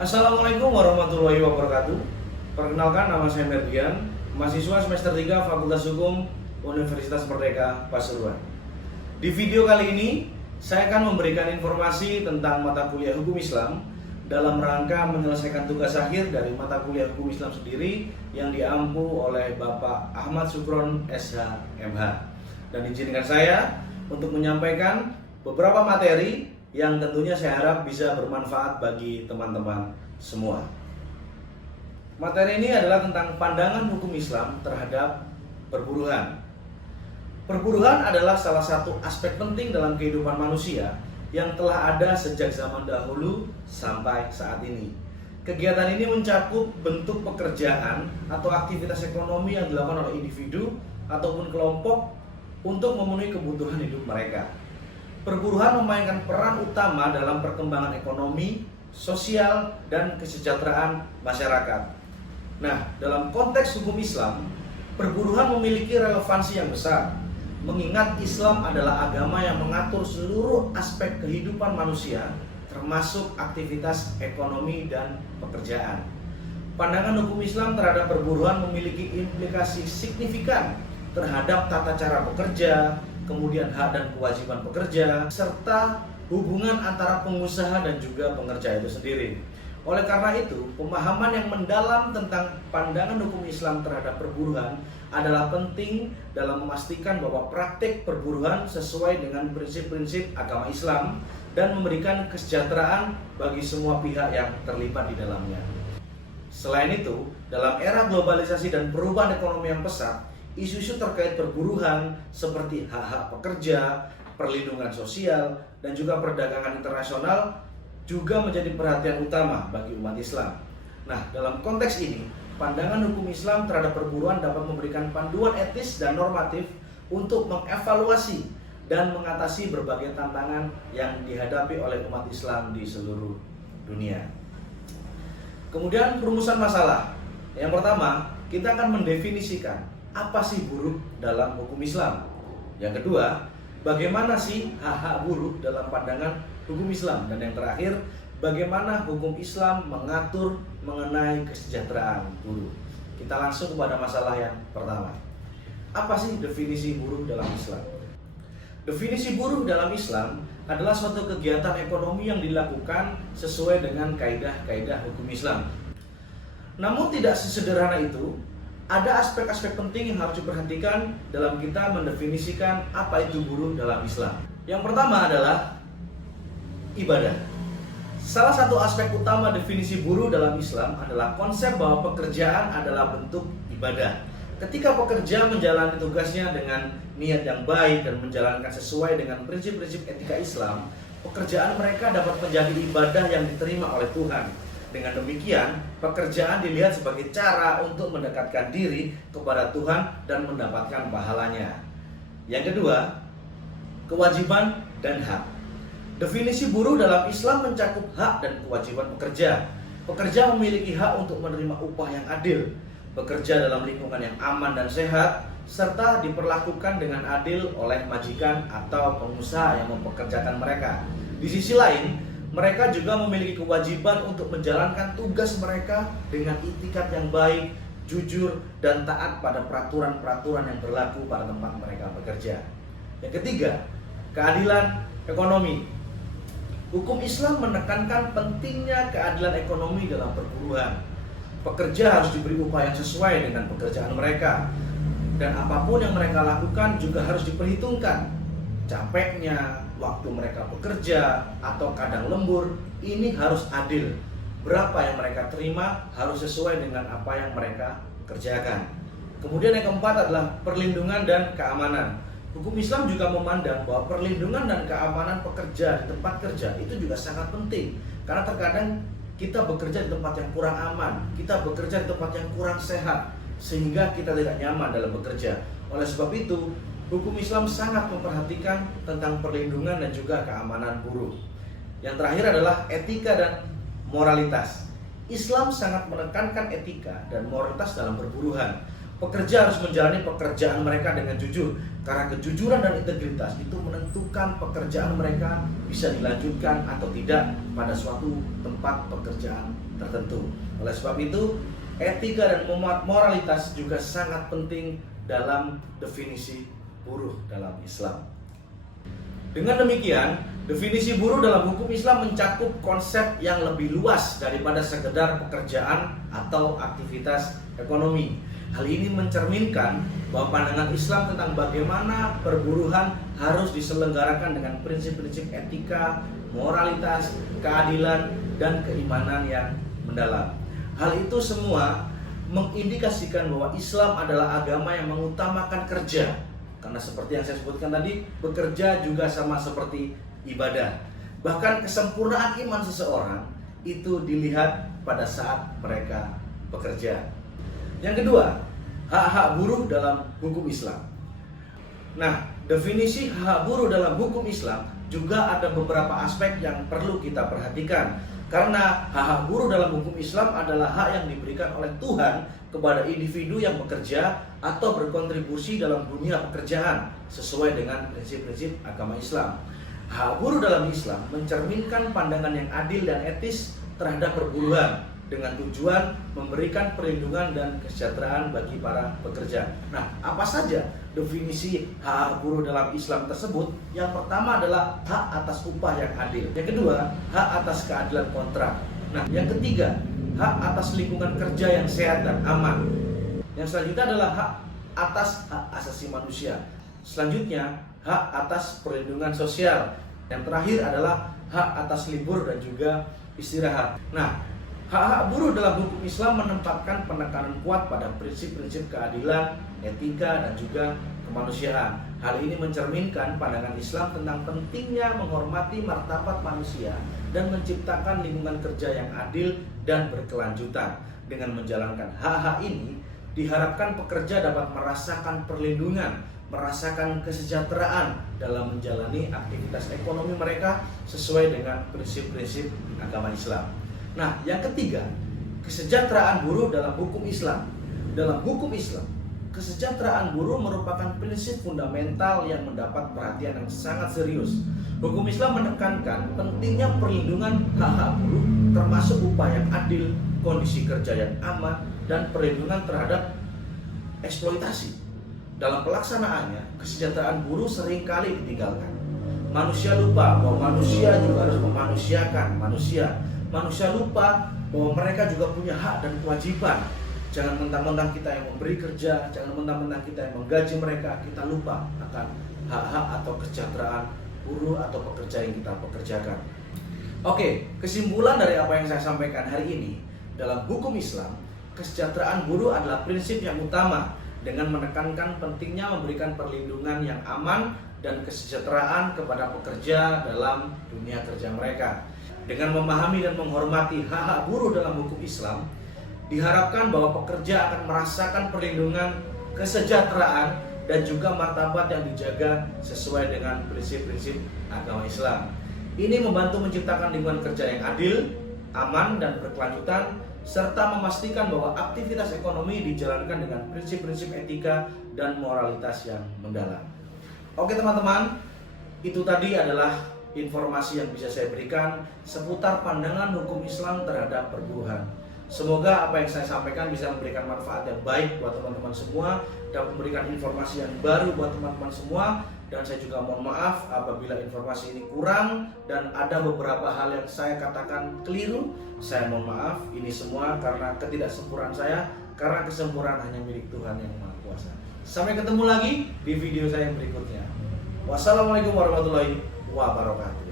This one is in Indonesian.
Assalamualaikum warahmatullahi wabarakatuh. Perkenalkan, nama saya Merdian, mahasiswa semester 3 Fakultas Hukum Universitas Merdeka Pasuruan. Di video kali ini, saya akan memberikan informasi tentang mata kuliah Hukum Islam dalam rangka menyelesaikan tugas akhir dari mata kuliah Hukum Islam sendiri yang diampu oleh Bapak Ahmad Sukron SH MH. Dan izinkan saya untuk menyampaikan beberapa materi yang tentunya saya harap bisa bermanfaat bagi teman-teman semua. Materi ini adalah tentang pandangan hukum Islam terhadap perburuhan. Perburuhan adalah salah satu aspek penting dalam kehidupan manusia yang telah ada sejak zaman dahulu sampai saat ini. Kegiatan ini mencakup bentuk pekerjaan atau aktivitas ekonomi yang dilakukan oleh individu ataupun kelompok untuk memenuhi kebutuhan hidup mereka. Perburuhan memainkan peran utama dalam perkembangan ekonomi, sosial, dan kesejahteraan masyarakat. Nah, dalam konteks hukum Islam, perburuhan memiliki relevansi yang besar, mengingat Islam adalah agama yang mengatur seluruh aspek kehidupan manusia, termasuk aktivitas ekonomi dan pekerjaan. Pandangan hukum Islam terhadap perburuhan memiliki implikasi signifikan terhadap tata cara bekerja, kemudian hak dan kewajiban pekerja, serta hubungan antara pengusaha dan juga pengerja itu sendiri. Oleh karena itu, pemahaman yang mendalam tentang pandangan hukum Islam terhadap perburuhan adalah penting dalam memastikan bahwa praktik perburuhan sesuai dengan prinsip-prinsip agama Islam dan memberikan kesejahteraan bagi semua pihak yang terlibat di dalamnya. Selain itu, dalam era globalisasi dan perubahan ekonomi yang pesat, isu-isu terkait perburuhan seperti hak-hak pekerja, perlindungan sosial, dan juga perdagangan internasional juga menjadi perhatian utama bagi umat Islam. Nah, dalam konteks ini, pandangan hukum Islam terhadap perburuhan dapat memberikan panduan etis dan normatif untuk mengevaluasi dan mengatasi berbagai tantangan yang dihadapi oleh umat Islam di seluruh dunia. Kemudian perumusan masalah. Yang pertama, kita akan mendefinisikan apa sih buruh dalam hukum Islam. Yang kedua, bagaimana sih hak-hak buruh dalam pandangan hukum Islam. Dan yang terakhir, bagaimana hukum Islam mengatur mengenai kesejahteraan buruh. Kita langsung kepada masalah yang pertama. Apa sih definisi buruh dalam Islam? Definisi buruh dalam Islam adalah suatu kegiatan ekonomi yang dilakukan sesuai dengan kaidah-kaidah hukum Islam. Namun tidak sesederhana itu. Ada aspek-aspek penting yang harus diperhatikan dalam kita mendefinisikan apa itu buruh dalam Islam. Yang pertama adalah ibadah. Salah satu aspek utama definisi buruh dalam Islam adalah konsep bahwa pekerjaan adalah bentuk ibadah. Ketika pekerja menjalani tugasnya dengan niat yang baik dan menjalankan sesuai dengan prinsip-prinsip etika Islam, pekerjaan mereka dapat menjadi ibadah yang diterima oleh Tuhan. Dengan demikian, pekerjaan dilihat sebagai cara untuk mendekatkan diri kepada Tuhan dan mendapatkan pahalanya. Yang kedua, kewajiban dan hak. Definisi buruh dalam Islam mencakup hak dan kewajiban pekerja. Pekerja memiliki hak untuk menerima upah yang adil, bekerja dalam lingkungan yang aman dan sehat, serta diperlakukan dengan adil oleh majikan atau pengusaha yang mempekerjakan mereka. Di sisi lain, mereka juga memiliki kewajiban untuk menjalankan tugas mereka dengan itikat yang baik, jujur, dan taat pada peraturan-peraturan yang berlaku pada tempat mereka bekerja. Yang ketiga, keadilan ekonomi. Hukum Islam menekankan pentingnya keadilan ekonomi dalam perburuhan. Pekerja harus diberi upah yang sesuai dengan pekerjaan mereka, dan apapun yang mereka lakukan juga harus diperhitungkan. Capeknya, waktu mereka bekerja, atau kadang lembur, ini harus adil. Berapa yang mereka terima harus sesuai dengan apa yang mereka kerjakan. Kemudian yang keempat adalah perlindungan dan keamanan. Hukum Islam juga memandang bahwa perlindungan dan keamanan pekerja di tempat kerja itu juga sangat penting. Karena terkadang kita bekerja di tempat yang kurang aman, kita bekerja di tempat yang kurang sehat, sehingga kita tidak nyaman dalam bekerja. Oleh sebab itu, hukum Islam sangat memperhatikan tentang perlindungan dan juga keamanan buruh. Yang terakhir adalah etika dan moralitas. Islam sangat menekankan etika dan moralitas dalam perburuhan. Pekerja harus menjalani pekerjaan mereka dengan jujur, karena kejujuran dan integritas itu menentukan pekerjaan mereka bisa dilanjutkan atau tidak pada suatu tempat pekerjaan tertentu. Oleh sebab itu, etika dan moralitas juga sangat penting dalam definisi buruh dalam Islam. Dengan demikian, definisi buruh dalam hukum Islam mencakup konsep yang lebih luas daripada sekedar pekerjaan atau aktivitas ekonomi. Hal ini mencerminkan bahwa pandangan Islam tentang bagaimana perburuhan harus diselenggarakan dengan prinsip-prinsip etika, moralitas, keadilan, dan keimanan yang mendalam. Hal itu semua mengindikasikan bahwa Islam adalah agama yang mengutamakan kerja. Karena seperti yang saya sebutkan tadi, bekerja juga sama seperti ibadah. Bahkan kesempurnaan iman seseorang itu dilihat pada saat mereka bekerja. Yang kedua, hak-hak buruh dalam hukum Islam. Nah, definisi hak buruh dalam hukum Islam juga ada beberapa aspek yang perlu kita perhatikan. Karena hak-hak buruh dalam hukum Islam adalah hak yang diberikan oleh Tuhan kepada individu yang bekerja atau berkontribusi dalam dunia pekerjaan sesuai dengan prinsip-prinsip agama Islam. Hak buruh dalam Islam mencerminkan pandangan yang adil dan etis terhadap perburuhan, dengan tujuan memberikan perlindungan dan kesejahteraan bagi para pekerja. Nah, apa saja definisi hak buruh dalam Islam tersebut? Yang pertama adalah hak atas upah yang adil. Yang kedua, hak atas keadilan kontrak. Nah, yang ketiga, hak atas lingkungan kerja yang sehat dan aman. Yang selanjutnya adalah hak atas hak asasi manusia. Selanjutnya, hak atas perlindungan sosial. Yang terakhir adalah hak atas libur dan juga istirahat. Nah, hak-hak buruh dalam hukum Islam menempatkan penekanan kuat pada prinsip-prinsip keadilan, etika, dan juga kemanusiaan. Hal ini mencerminkan pandangan Islam tentang pentingnya menghormati martabat manusia dan menciptakan lingkungan kerja yang adil dan berkelanjutan. Dengan menjalankan hak-hak ini, diharapkan pekerja dapat merasakan perlindungan, merasakan kesejahteraan dalam menjalani aktivitas ekonomi mereka sesuai dengan prinsip-prinsip agama Islam. Nah, yang ketiga, kesejahteraan buruh dalam hukum Islam. Dalam hukum Islam, kesejahteraan buruh merupakan prinsip fundamental yang mendapat perhatian yang sangat serius. Hukum Islam menekankan pentingnya perlindungan hak-hak buruh, termasuk upah yang adil, kondisi kerja yang aman, dan perlindungan terhadap eksploitasi. Dalam pelaksanaannya, kesejahteraan buruh seringkali ditinggalkan. Manusia lupa bahwa manusia juga harus memanusiakan manusia. Manusia lupa bahwa mereka juga punya hak dan kewajiban. Jangan mentang-mentang kita yang memberi kerja, jangan mentang-mentang kita yang menggaji mereka, kita lupa akan hak-hak atau kesejahteraan buruh atau pekerja yang kita pekerjakan. Oke, kesimpulan dari apa yang saya sampaikan hari ini, dalam hukum Islam, kesejahteraan buruh adalah prinsip yang utama dengan menekankan pentingnya memberikan perlindungan yang aman dan kesejahteraan kepada pekerja dalam dunia kerja mereka. Dengan memahami dan menghormati hak-hak buruh dalam hukum Islam, diharapkan bahwa pekerja akan merasakan perlindungan, kesejahteraan, dan juga martabat yang dijaga sesuai dengan prinsip-prinsip agama Islam. Ini membantu menciptakan lingkungan kerja yang adil, aman, dan berkelanjutan, serta memastikan bahwa aktivitas ekonomi dijalankan dengan prinsip-prinsip etika dan moralitas yang mendalam. Oke teman-teman, itu tadi adalah informasi yang bisa saya berikan seputar pandangan hukum Islam terhadap perburuhan. Semoga apa yang saya sampaikan bisa memberikan manfaat yang baik buat teman-teman semua dan memberikan informasi yang baru buat teman-teman semua. Dan saya juga mohon maaf apabila informasi ini kurang dan ada beberapa hal yang saya katakan keliru. Saya mohon maaf, ini semua karena ketidaksempurnaan saya, karena kesempurnaan hanya milik Tuhan yang Maha Kuasa. Sampai ketemu lagi di video saya yang berikutnya. Wassalamualaikum warahmatullahi wabarakatuh.